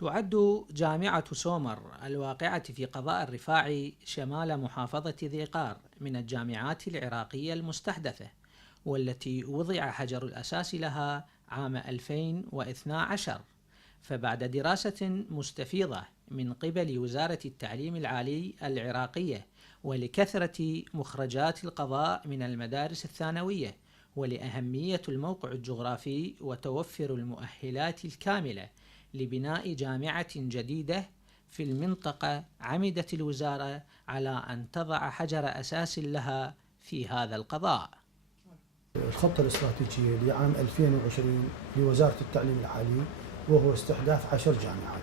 تعد جامعة سومر الواقعة في قضاء الرفاعي شمال محافظة ذي قار من الجامعات العراقية المستحدثة، والتي وضع حجر الأساس لها عام 2012، فبعد دراسة مستفيضة من قبل وزارة التعليم العالي العراقية، ولكثرة مخرجات القضاء من المدارس الثانوية، ولأهمية الموقع الجغرافي وتوفر المؤهلات الكاملة لبناء جامعة جديدة في المنطقة، عمدت الوزارة على أن تضع حجر أساس لها في هذا القضاء. الخطة الاستراتيجية لعام 2020 لوزارة التعليم العالي وهو استحداث 10 جامعات،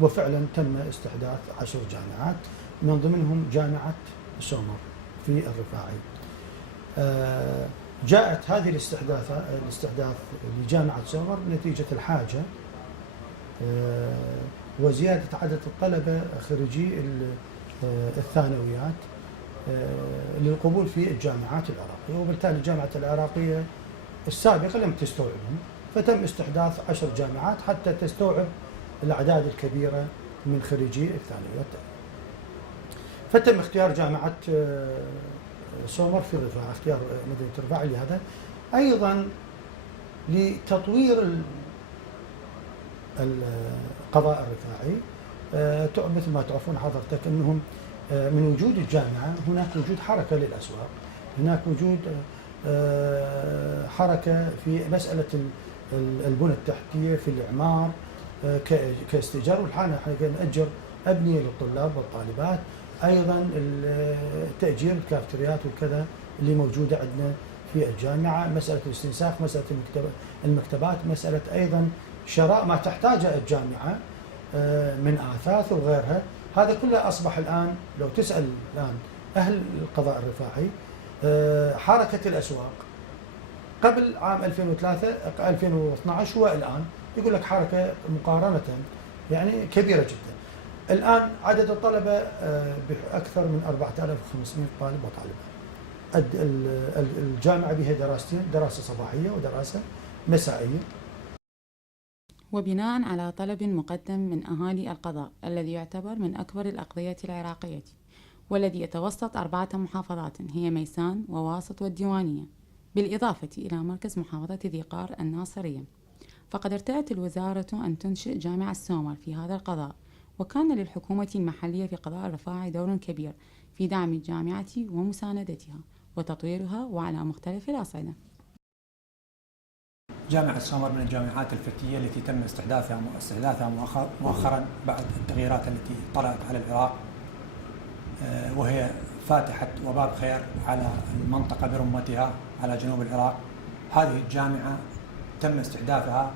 وفعلا تم استحداث 10 جامعات من ضمنهم جامعة سومر في الرفاعي. جاءت هذه الاستحداث لجامعة سومر نتيجة الحاجة وزيادة عدد الطلبة خريجي الثانويات للقبول في الجامعات العراقية، وبالتالي الجامعة العراقية السابقة لم تستوعبهم، فتم استحداث 10 جامعات حتى تستوعب الأعداد الكبيرة من خريجي الثانويات. فتم اختيار جامعة سومر في الرفاعي، اختيار مدينة الرفاعي لهذا، أيضا لتطوير القضاء الرفاعي. مثل ما تعرفون حضرتك أنهم من وجود الجامعة هناك وجود حركة للأسواق، هناك وجود حركة في مسألة البنى التحتية في الإعمار كاستئجار، والحالة احنا نأجر أبنية للطلاب والطالبات، أيضا تأجير الكافتريات والكذا اللي موجودة عندنا في الجامعة، مسألة الاستنساخ، مسألة المكتبات، مسألة أيضا شراء ما تحتاجه الجامعة من آثاث وغيرها. هذا كله أصبح الآن لو تسأل الآن أهل القضاء الرفاعي حركة الأسواق قبل عام 2012 والآن يقول لك حركة مقارنة يعني كبيرة جدا. الآن عدد الطلبة بأكثر من 4500 طالب وطالبة. الجامعة بها دراستين، دراسة صباحية ودراسة مسائية. وبناء على طلب مقدم من أهالي القضاء الذي يعتبر من أكبر الأقضية العراقية، والذي يتوسط 4 محافظات هي ميسان وواسط والديوانية، بالإضافة إلى مركز محافظة ذي قار الناصرية، فقد ارتأت الوزارة أن تنشئ جامعة سومر في هذا القضاء، وكان للحكومة المحلية في قضاء الرفاعي دور كبير في دعم الجامعة ومساندتها وتطويرها وعلى مختلف الأصعدة. جامعة سومر من الجامعات الفتية التي تم استحداثها مؤخرا بعد التغييرات التي طرأت على العراق، وهي فاتحة وباب خير على المنطقة برمتها على جنوب العراق. هذه الجامعة تم استحداثها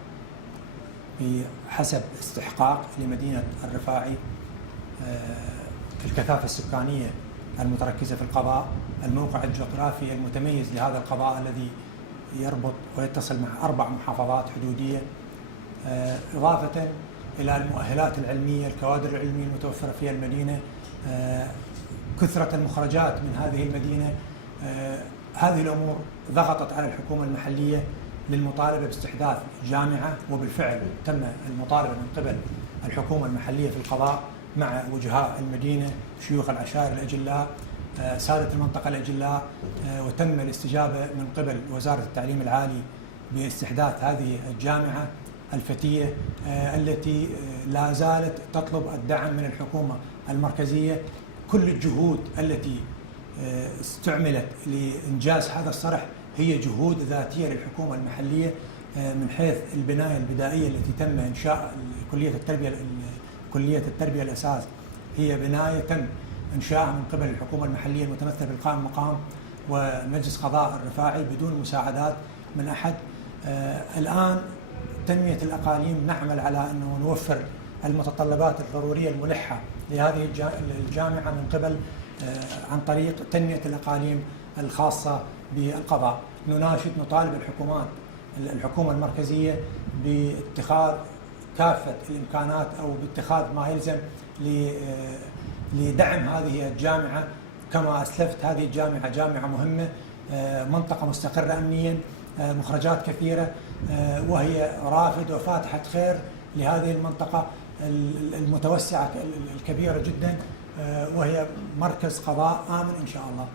بحسب استحقاق لمدينة الرفاعي في الكثافة السكانية المتركزة في القضاء، الموقع الجغرافي المتميز لهذا القضاء الذي يربط ويتصل مع 4 محافظات حدودية، إضافة إلى المؤهلات العلمية، الكوادر العلمية المتوفرة في المدينة، كثرة المخرجات من هذه المدينة. هذه الأمور ضغطت على الحكومة المحلية للمطالبة باستحداث جامعة، وبالفعل تم المطالبة من قبل الحكومة المحلية في القضاء مع وجهاء المدينة، شيوخ العشائر الأجلاء، سادة المنطقة الأجلاء، وتم الاستجابة من قبل وزارة التعليم العالي باستحداث هذه الجامعة الفتية التي لا زالت تطلب الدعم من الحكومة المركزية. كل الجهود التي استعملت لإنجاز هذا الصرح هي جهود ذاتية للحكومة المحلية، من حيث البناية البدائية التي تم إنشاء كلية التربية الأساس، هي بناية تم إنشاءها من قبل الحكومة المحلية المتمثلة بالقائم المقام ومجلس قضاء الرفاعي بدون مساعدات من أحد. الآن تنمية الأقاليم نعمل على أنه نوفر المتطلبات الضرورية الملحة لهذه الجامعة من قبل عن طريق تنمية الأقاليم الخاصة بالقضاء. نطالب الحكومة المركزية باتخاذ كافة الإمكانات أو باتخاذ ما يلزم لدعم هذه الجامعة. كما أسلفت، هذه الجامعة جامعة مهمة، منطقة مستقرة أمنيا، مخرجات كثيرة، وهي رافد وفاتحة خير لهذه المنطقة المتوسعة الكبيرة جدا، وهي مركز قضاء آمن إن شاء الله.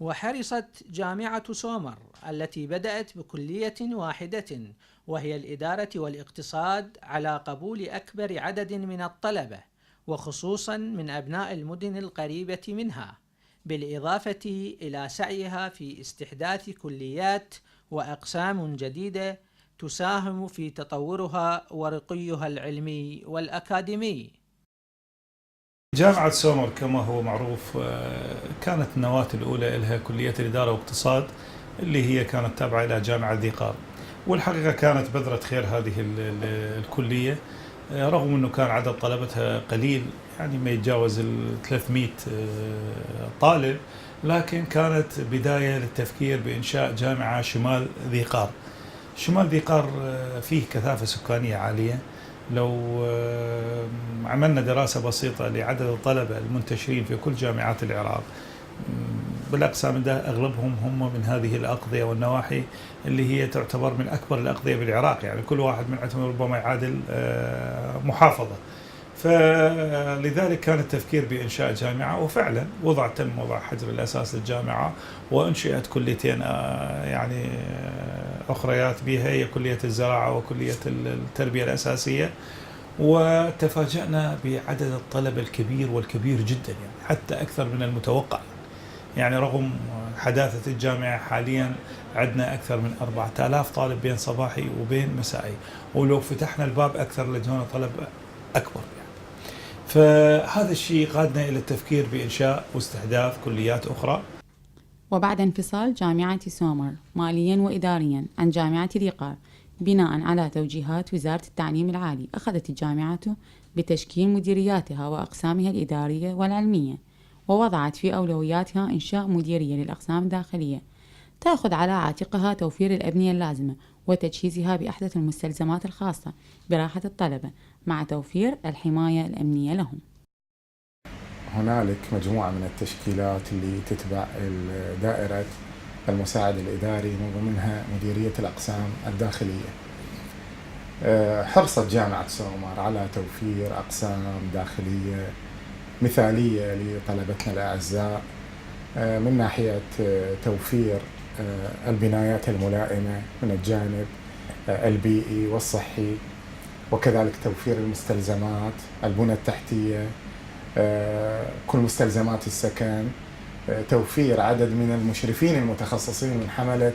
وحرصت جامعة سومر التي بدأت بكلية واحدة وهي الإدارة والاقتصاد على قبول أكبر عدد من الطلبة، وخصوصا من أبناء المدن القريبة منها، بالإضافة إلى سعيها في استحداث كليات وأقسام جديدة تساهم في تطورها ورقيها العلمي والأكاديمي. جامعة سومر كما هو معروف كانت النواة الأولى لها كلية الإدارة والاقتصاد اللي هي كانت تابعة إلى جامعة ذي قار، والحقيقة كانت بذرة خير هذه الكلية رغم أنه كان عدد طلبتها قليل، يعني ما يتجاوز 300 طالب، لكن كانت بداية للتفكير بإنشاء جامعة شمال ذي قار. شمال ذي قار فيه كثافة سكانية عالية. لو عملنا دراسة بسيطة لعدد الطلبة المنتشرين في كل جامعات العراق بالأقسام ده أغلبهم هم من هذه الأقضية والنواحي اللي هي تعتبر من أكبر الأقضية بالعراق، يعني كل واحد من عندهم ربما يعادل محافظة. فلذلك كان التفكير بإنشاء جامعة، وفعلا تم وضع حجر الأساس للجامعة، وأنشئت كليتين يعني أخريات بها، هي كلية الزراعة وكلية التربية الأساسية. وتفاجأنا بعدد الطلبة الكبير والكبير جدا، يعني حتى أكثر من المتوقع. يعني رغم حداثة الجامعة حاليا عندنا أكثر من 4000 طالب بين صباحي وبين مسائي، ولو فتحنا الباب أكثر لجونا طلب أكبر يعني. فهذا الشيء قادنا إلى التفكير بإنشاء واستحداث كليات أخرى. وبعد انفصال جامعة سومر ماليا وإداريا عن جامعة ذي قار بناء على توجيهات وزارة التعليم العالي، أخذت الجامعة بتشكيل مديرياتها وأقسامها الإدارية والعلمية، ووضعت في أولوياتها إنشاء مديرية للأقسام الداخلية تأخذ على عاتقها توفير الأبنية اللازمة وتجهيزها بأحدث المستلزمات الخاصة براحة الطلبة مع توفير الحماية الأمنية لهم. هنالك مجموعة من التشكيلات اللي تتبع دائرة المساعد الإداري، من ضمنها مديرية الأقسام الداخلية. حرصت جامعة سومر على توفير أقسام داخلية مثالية لطلبتنا الأعزاء، من ناحية توفير البنايات الملائمة من الجانب البيئي والصحي، وكذلك توفير المستلزمات، البنى التحتية، كل مستلزمات السكن، توفير عدد من المشرفين المتخصصين من حملة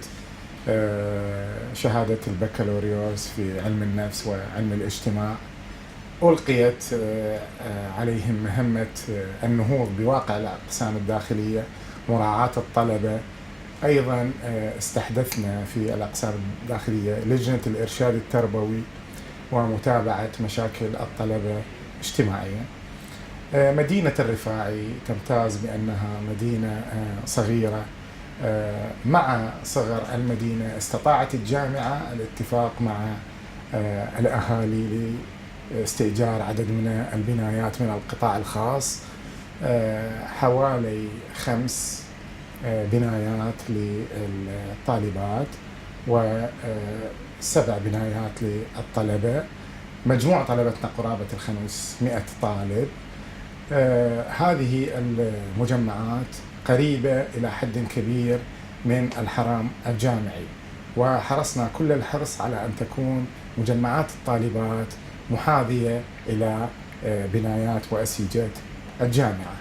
شهادة البكالوريوس في علم النفس وعلم الاجتماع. ألقيت عليهم مهمة النهوض بواقع الأقسام الداخلية، مراعاة الطلبة. أيضا استحدثنا في الأقسام الداخلية لجنة الإرشاد التربوي ومتابعة مشاكل الطلبة اجتماعيا. مدينة الرفاعي تمتاز بأنها مدينة صغيرة. مع صغر المدينة استطاعت الجامعة الاتفاق مع الأهالي لاستئجار عدد من البنايات من القطاع الخاص، حوالي 5 بنايات للطالبات و7 بنايات للطلبة. مجموع طلبتنا قرابة 500 طالب. هذه المجمعات قريبة إلى حد كبير من الحرم الجامعي، وحرصنا كل الحرص على أن تكون مجمعات الطالبات محاذية إلى بنايات وأسيجات الجامعة.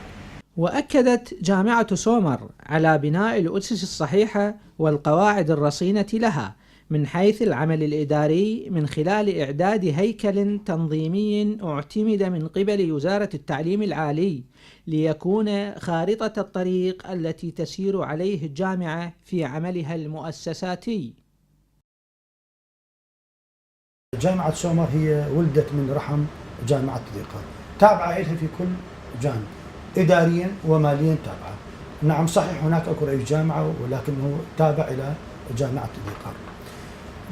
وأكدت جامعة سومر على بناء الأسس الصحيحة والقواعد الرصينة لها من حيث العمل الإداري، من خلال إعداد هيكل تنظيمي اعتمد من قبل وزارة التعليم العالي ليكون خارطة الطريق التي تسير عليه الجامعة في عملها المؤسساتي. جامعة سومر هي ولدت من رحم جامعة ذي قار، تابعة لها في كل جانب، إداريا وماليا تابعة. نعم صحيح هناك أكو رئيس جامعة، ولكنه تابع إلى جامعة ذي قار.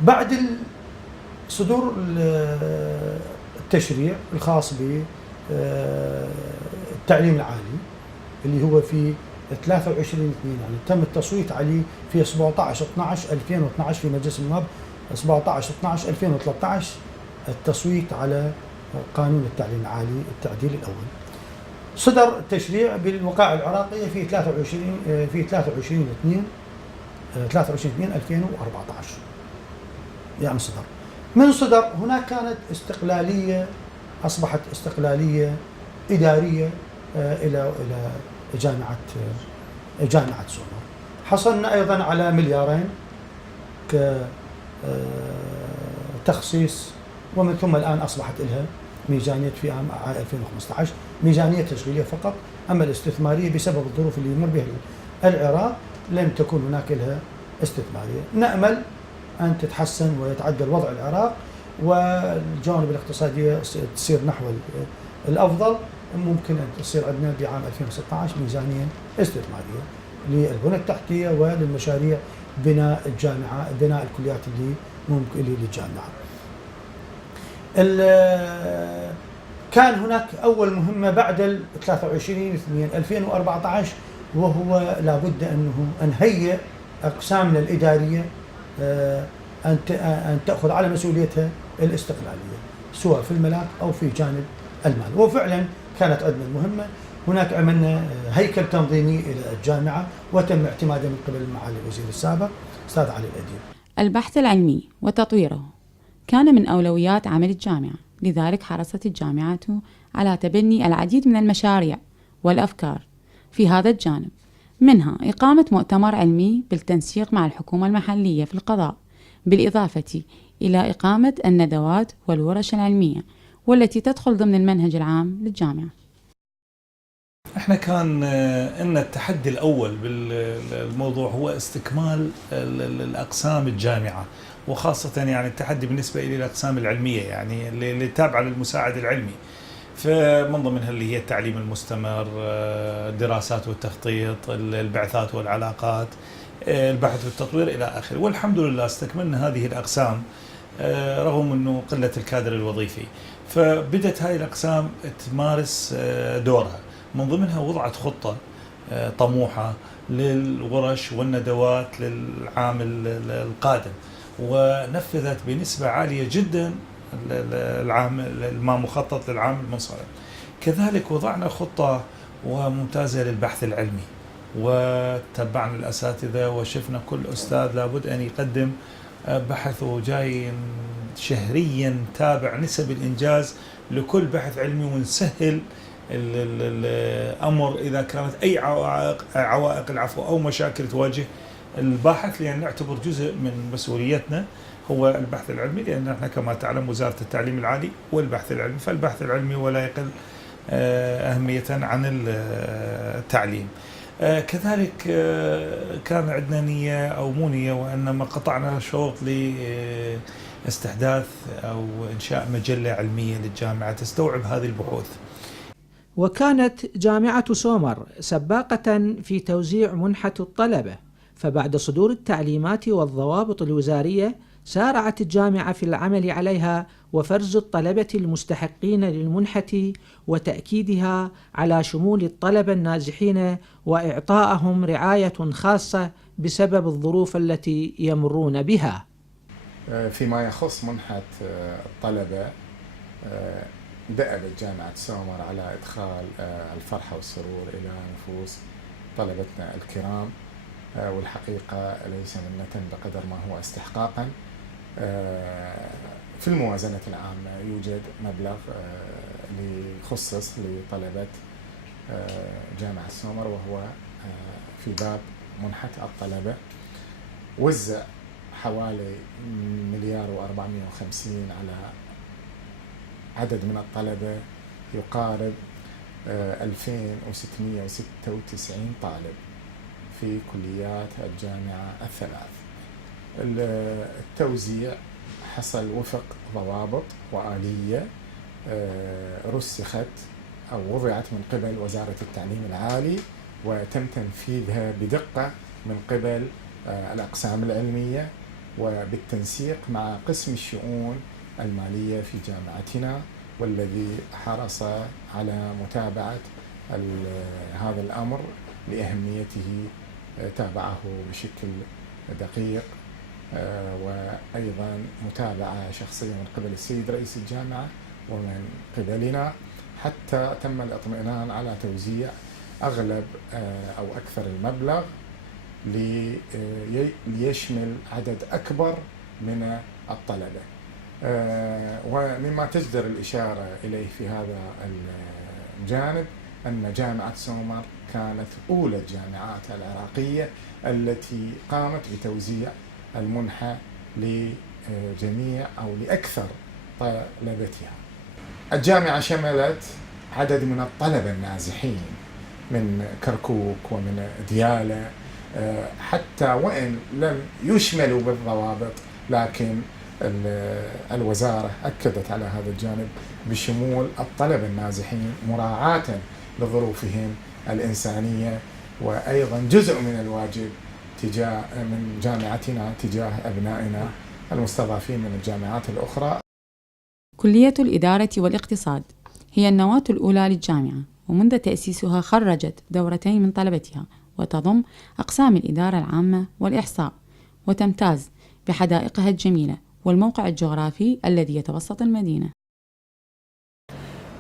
بعد صدور التشريع الخاص بالتعليم العالي اللي هو في 23/2، يعني تم التصويت عليه في 17/12/2012 في مجلس النواب، 17/12/2013 التصويت على قانون التعليم العالي التعديل الأول. صدر التشريع بالوقائع العراقية في 23/2/2014 يعني صدر. من صدر هناك كانت استقلالية، أصبحت استقلالية إدارية إلى جامعة سومر. حصلنا أيضا على 2 مليار كتخصيص، ومن ثم الآن أصبحت لها ميزانية في عام 2015 ميزانية تشغيلية فقط، أما الاستثمارية بسبب الظروف اللي يمر بها العراق لم تكن هناك لها استثمارية. نأمل أن تتحسن ويتعدل وضع العراق والجوانب الاقتصادية تصير نحو الأفضل. ممكن أن تصير عندنا بعام 2016 ميزانية استثمارية للبنى التحتية وللمشاريع بناء الجامعة، بناء الكليات اللي ممكن للجامعة. كان هناك أول مهمة بعد 23/2/2014، وهو لابد أنه نهيئ أقسامنا الإدارية أن تأخذ على مسؤوليتها الاستقلالية سواء في الملاك أو في جانب المال، وفعلا كانت عندنا المهمة. هناك عملنا هيكل تنظيمي إلى الجامعة وتم اعتماده من قبل معالي الوزير السابق أستاذ علي الأديب. البحث العلمي وتطويره كان من أولويات عمل الجامعة، لذلك حرصت الجامعة على تبني العديد من المشاريع والأفكار في هذا الجانب، منها إقامة مؤتمر علمي بالتنسيق مع الحكومة المحلية في القضاء، بالإضافة إلى إقامة الندوات والورش العلمية والتي تدخل ضمن المنهج العام للجامعة. احنا كان ان التحدي الاول بالموضوع هو استكمال الاقسام الجامعه، وخاصه يعني التحدي بالنسبه الى الاقسام العلميه يعني اللي تابعه للمساعد العلمي، فمن ضمنها اللي هي التعليم المستمر، الدراسات والتخطيط، البعثات والعلاقات، البحث والتطوير الى اخره. والحمد لله استكملنا هذه الاقسام رغم انه قله الكادر الوظيفي، فبدت هاي الاقسام تمارس دورها. من ضمنها وضعت خطة طموحة للورش والندوات للعام القادم، ونفذت بنسبة عالية جدا العام ما مخطط للعام المنصرم. كذلك وضعنا خطة وممتازة للبحث العلمي، وتبعنا الأساتذة وشفنا كل أستاذ لابد أن يقدم بحثه جاي شهريا، تابع نسب الإنجاز لكل بحث علمي، ونسهل الأمر إذا كانت أي عوائق العفو أو مشاكل تواجه الباحث، لأن نعتبر جزء من مسؤوليتنا هو البحث العلمي، لأن احنا كما تعلم وزارة التعليم العالي والبحث العلمي، فالبحث العلمي ولا يقل أهمية عن التعليم. كذلك كان عندنا نية أو مو نية، وإنما قطعنا شوط لاستحداث أو إنشاء مجلة علمية للجامعة تستوعب هذه البحوث. وكانت جامعة سومر سباقة في توزيع منحة الطلبة، فبعد صدور التعليمات والضوابط الوزارية سارعت الجامعة في العمل عليها وفرز الطلبة المستحقين للمنحة وتأكيدها على شمول الطلبة الناجحين وإعطائهم رعاية خاصة بسبب الظروف التي يمرون بها. فيما يخص منحة الطلبة، دأبت جامعة سومر على إدخال الفرحة والسرور إلى نفوس طلبتنا الكرام، والحقيقة ليس منة بقدر ما هو استحقاقا. في الموازنة العامة يوجد مبلغ لخصص لطلبة جامعة سومر، وهو في باب منحة الطلبة. وزع حوالي 1,450,000,000 على عدد من الطلبة يقارب 2696 طالب في كليات الجامعة الثلاث. التوزيع حصل وفق ضوابط وآلية رسخت أو وضعت من قبل وزارة التعليم العالي، وتم تنفيذها بدقة من قبل الأقسام العلمية وبالتنسيق مع قسم الشؤون المالية في جامعتنا، والذي حرص على متابعة هذا الأمر لأهميته، تابعه بشكل دقيق أيضا متابعة شخصية من قبل السيد رئيس الجامعة ومن قبلنا، حتى تم الاطمئنان على توزيع أغلب أو أكثر المبلغ ليشمل عدد أكبر من الطلبة. ومما تجدر الإشارة إليه في هذا الجانب أن جامعة سومر كانت أولى الجامعات العراقية التي قامت بتوزيع المنحة لجميع أو لأكثر طلبتها. الجامعة شملت عدد من الطلبة النازحين من كركوك ومن ديالى، حتى وإن لم يشملوا بالضوابط، لكن الوزارة أكدت على هذا الجانب بشمول الطلبة النازحين مراعاة لظروفهم الإنسانية، وأيضا جزء من الواجب من جامعتنا تجاه أبنائنا المستضعفين من الجامعات الأخرى. كلية الإدارة والاقتصاد هي النواة الأولى للجامعة، ومنذ تأسيسها خرجت دورتين من طلبتها، وتضم أقسام الإدارة العامة والإحصاء، وتمتاز بحدائقها الجميلة والموقع الجغرافي الذي يتوسط المدينة.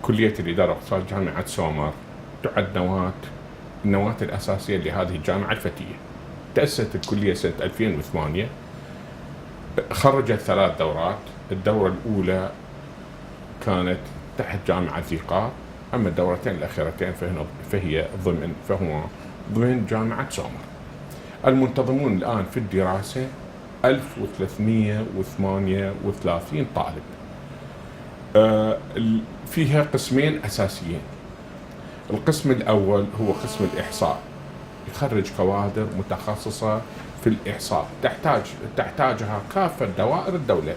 كلية الإدارة والاقتصاد جامعة سومر تعد النواة الأساسية لهذه الجامعة الفتية. تأسست الكلية سنة 2008، خرجت 3 دورات. الدورة الأولى كانت تحت جامعة ذي قار، أما الدورتين الأخيرتين فهي ضمن جامعة سومر. المنتظمون الآن في الدراسة 1338 طالب. فيها قسمين أساسيين. القسم الأول هو قسم الإحصاء، يخرج كوادر متخصصة في الإحصاء تحتاجها كافة دوائر الدولة،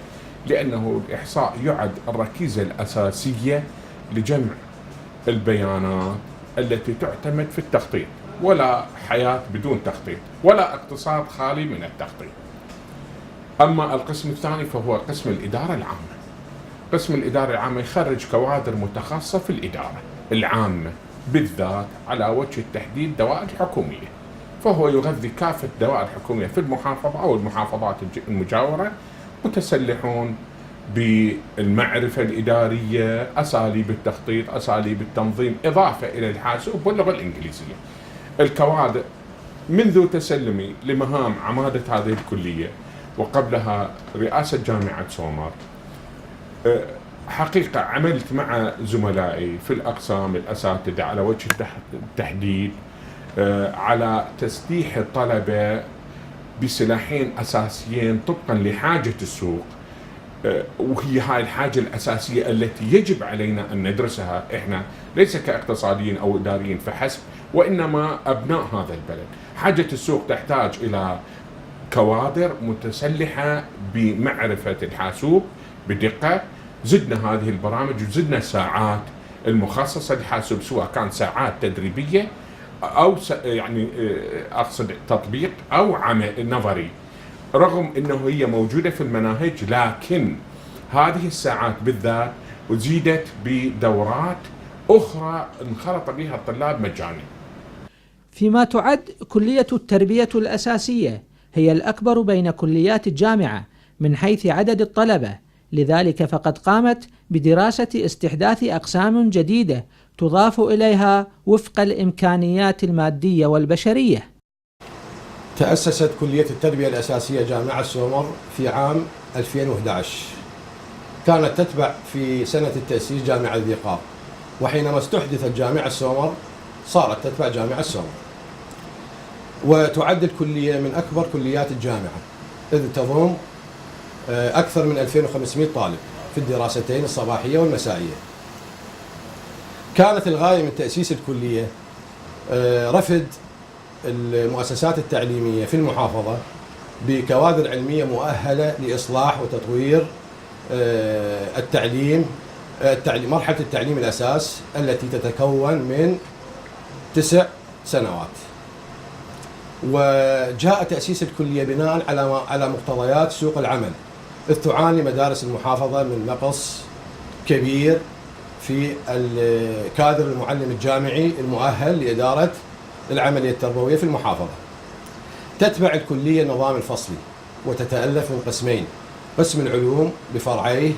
لأنه الإحصاء يعد الركيزة الأساسية لجمع البيانات التي تعتمد في التخطيط، ولا حياة بدون تخطيط، ولا اقتصاد خالي من التخطيط. أما القسم الثاني فهو قسم الإدارة العامة. قسم الإدارة العامة يخرج كوادر متخصصة في الإدارة العامة، بالذات على وجه التحديد دوائر الحكومية، فهو يغذي كافة الدوائر الحكومية في المحافظة أو المحافظات المجاورة، متسلحون بالمعرفة الإدارية، أساليب التخطيط، أساليب التنظيم، إضافة إلى الحاسوب واللغة الإنجليزية. الكوادر منذ تسلمي لمهام عمادة هذه الكلية وقبلها رئاسة جامعة سومر، حقيقة عملت مع زملائي في الأقسام الأساتذة على وجه التحديد على تسليح الطلبة بسلاحين أساسيين طبقا لحاجة السوق، وهي هاي الحاجة الأساسية التي يجب علينا أن ندرسها إحنا، ليس كاقتصاديين أو إداريين فحسب، وإنما أبناء هذا البلد. حاجة السوق تحتاج إلى كوادر متسلحة بمعرفة الحاسوب بدقة. زدنا هذه البرامج وزدنا الساعات المخصصة للحاسوب، سواء كان ساعات تدريبية أو يعني أقصد تطبيق أو عمل نظري، رغم أنه هي موجودة في المناهج، لكن هذه الساعات بالذات أزيدت بدورات أخرى انخرط بها الطلاب مجاني. فيما تعد كلية التربية الأساسية هي الأكبر بين كليات الجامعة من حيث عدد الطلبة، لذلك فقد قامت بدراسة استحداث أقسام جديدة تضاف إليها وفق الإمكانيات المادية والبشرية. تأسست كلية التربية الأساسية جامعة سومر في عام 2011، كانت تتبع في سنة التأسيس جامعة ذي قار، وحينما استحدثت جامعة سومر صارت تتبع جامعة سومر. وتعد الكلية من أكبر كليات الجامعة، إذ تضم أكثر من 2500 طالب في الدراستين الصباحية والمسائية. كانت الغاية من تأسيس الكلية رفد المؤسسات التعليمية في المحافظة بكوادر علمية مؤهلة لإصلاح وتطوير مرحلة التعليم الأساس التي تتكون من 9 سنوات. وجاء تأسيس الكلية بناء على مقتضيات سوق العمل، إذ تعاني مدارس المحافظة من نقص كبير في الكادر المعلم الجامعي المؤهل لإدارة العملية التربوية في المحافظة. تتبع الكلية النظام الفصلي وتتألف من قسمين: قسم العلوم بفرعيه،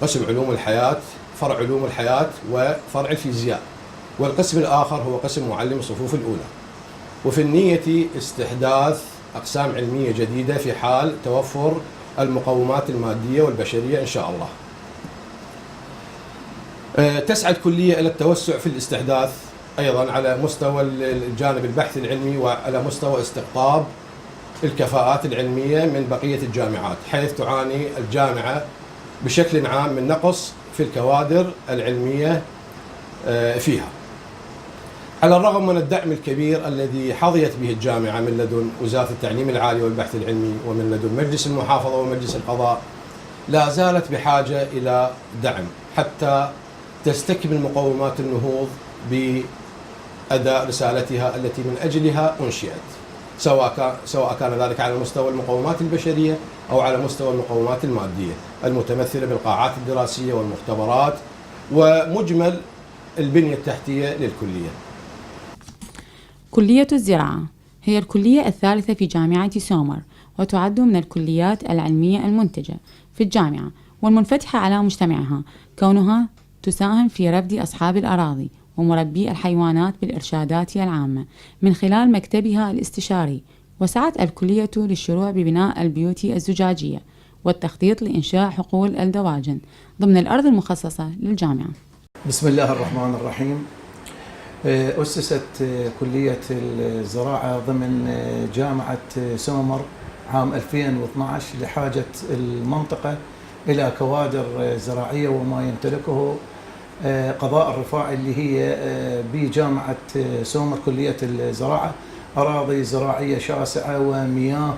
قسم علوم الحياة، فرع علوم الحياة وفرع الفيزياء، والقسم الآخر هو قسم معلم الصفوف الأولى. وفي النية استحداث أقسام علمية جديدة في حال توفر المقومات المادية والبشرية إن شاء الله. تسعى الكلية إلى التوسع في الاستحداث أيضا على مستوى الجانب البحثي العلمي وعلى مستوى استقطاب الكفاءات العلمية من بقية الجامعات، حيث تعاني الجامعة بشكل عام من نقص في الكوادر العلمية فيها. على الرغم من الدعم الكبير الذي حظيت به الجامعة من لدن وزارة التعليم العالي والبحث العلمي ومن لدن مجلس المحافظة ومجلس القضاء، لا زالت بحاجة إلى دعم حتى تستكمل مقومات النهوض بأداء رسالتها التي من أجلها أنشئت، سواء كان ذلك على مستوى المقومات البشرية أو على مستوى المقومات المادية المتمثلة بالقاعات الدراسية والمختبرات ومجمل البنية التحتية للكلية. كلية الزراعة هي الكلية الثالثة في جامعة سومر، وتعد من الكليات العلمية المنتجة في الجامعة والمنفتحة على مجتمعها، كونها تساهم في رفد أصحاب الأراضي ومربي الحيوانات بالإرشادات العامة من خلال مكتبها الاستشاري. وسعت الكلية للشروع ببناء البيوت الزجاجية والتخطيط لإنشاء حقول الدواجن ضمن الأرض المخصصة للجامعة. بسم الله الرحمن الرحيم. أسست كلية الزراعة ضمن جامعة سومر عام 2012 لحاجة المنطقة إلى كوادر زراعية وما يمتلكه قضاء الرفاعي اللي هي بجامعة سومر كلية الزراعة، أراضي زراعية شاسعة ومياه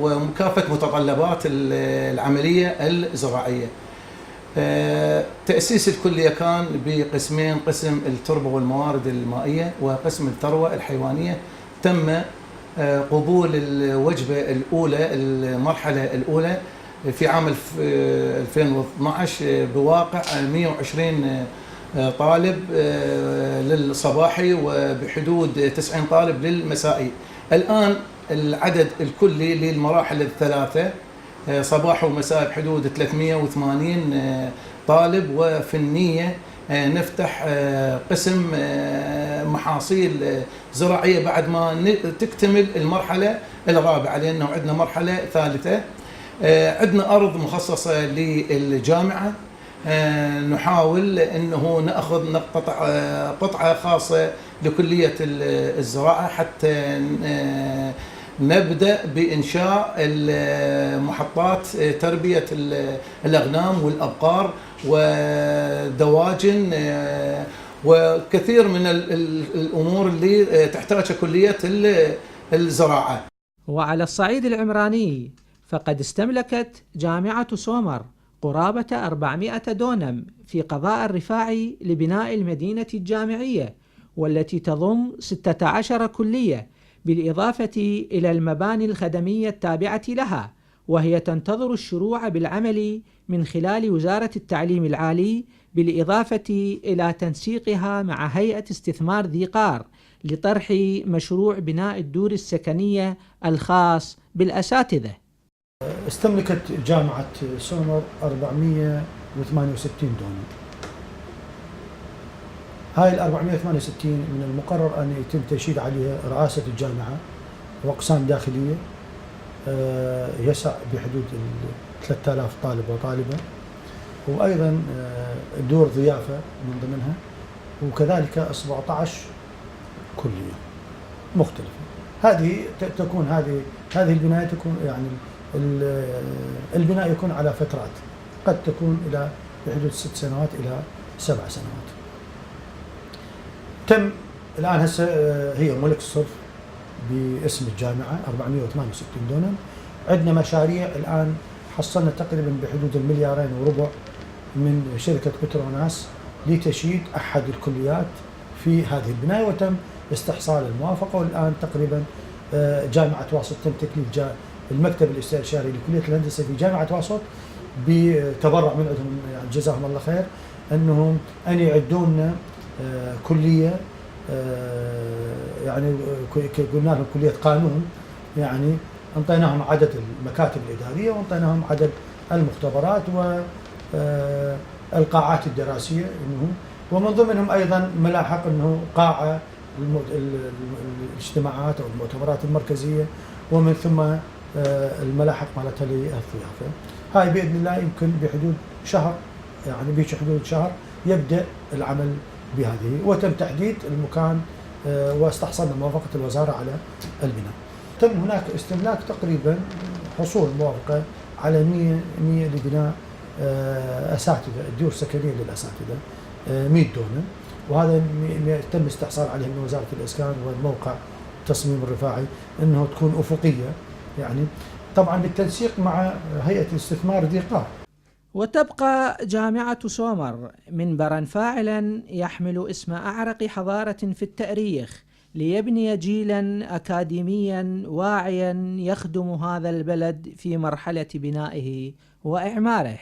وكافة متطلبات العملية الزراعية. تأسيس الكلية كان بقسمين، قسم التربة والموارد المائية وقسم الثروة الحيوانية. تم قبول الوجبة الأولى المرحلة الأولى في عام 2012 بواقع 120 طالب للصباحي وبحدود 90 طالب للمسائي. الآن العدد الكلي للمراحل الثلاثة صباح ومساء بحدود 380 طالب، وفي النية نفتح قسم محاصيل زراعية بعد ما تكتمل المرحلة الرابعة، لأنه عندنا مرحلة ثالثة. عندنا أرض مخصصة للجامعة، نحاول أنه نأخذ قطعة خاصة لكلية الزراعة حتى نبدأ بإنشاء محطات تربية الأغنام والأبقار ودواجن وكثير من الأمور اللي تحتاجها كلية الزراعة. وعلى الصعيد العمراني فقد استملكت جامعة سومر قرابة 400 دونم في قضاء الرفاعي لبناء المدينة الجامعية، والتي تضم 16 كلية بالإضافة إلى المباني الخدمية التابعة لها، وهي تنتظر الشروع بالعمل من خلال وزارة التعليم العالي، بالإضافة إلى تنسيقها مع هيئة استثمار ذي قار لطرح مشروع بناء الدور السكنية الخاص بالأساتذة. استملكت جامعة سومر 468 دونم. هاي ال 468 من المقرر أن يتم تشييد عليها رئاسة الجامعة وأقسام داخلية يسع بحدود 3000 طالب وطالبة، وأيضا دور ضيافة من ضمنها، وكذلك 17 كلية مختلفة. هذه تكون هذه البناية تكون يعني البناء يكون على فترات، قد تكون إلى بحدود 6 سنوات إلى 7 سنوات. تم الآن هسه هي ملك الصرف باسم الجامعة 468 دونم. عندنا مشاريع الآن حصلنا تقريبا بحدود 2.25 مليار من شركة بتروناس لتشييد أحد الكليات في هذه البناية، وتم استحصال الموافقة. والآن تقريبا جامعة واسط تم تكليف المكتب الاستشاري لكلية الهندسة في جامعة واسط بتبرع من عندهم، يعني جزاهم الله خير، أنهم أن يعدون لنا كلية، يعني قلنا لهم كلية قانون، يعني انطيناهم عدد المكاتب الاداريه وانطيناهم عدد المختبرات والقاعات الدراسيه، انه ومن ضمنهم ايضا ملاحق انه قاعه الاجتماعات او المؤتمرات المركزيه، ومن ثم الملاحق مالتها للضيافه. هاي باذن الله يمكن بحدود شهر، يعني بحدود شهر يبدا العمل بهذه، وتم تحديد المكان واستحصلنا موافقه الوزاره على البناء. تم هناك استملاك تقريبا حصول موافقه على 100 لبناء اساتذه، الدور السكنيه للاساتذه 100 دونم، وهذا تم استحصال عليه من وزاره الاسكان والموقع التصميم الرفاعي انه تكون افقيه، يعني طبعا بالتنسيق مع هيئه الاستثمار ذي قار. وتبقى جامعة سومر منبرا فاعلا يحمل اسم أعرق حضارة في التاريخ، ليبني جيلا أكاديميا واعيا يخدم هذا البلد في مرحلة بنائه وإعماره.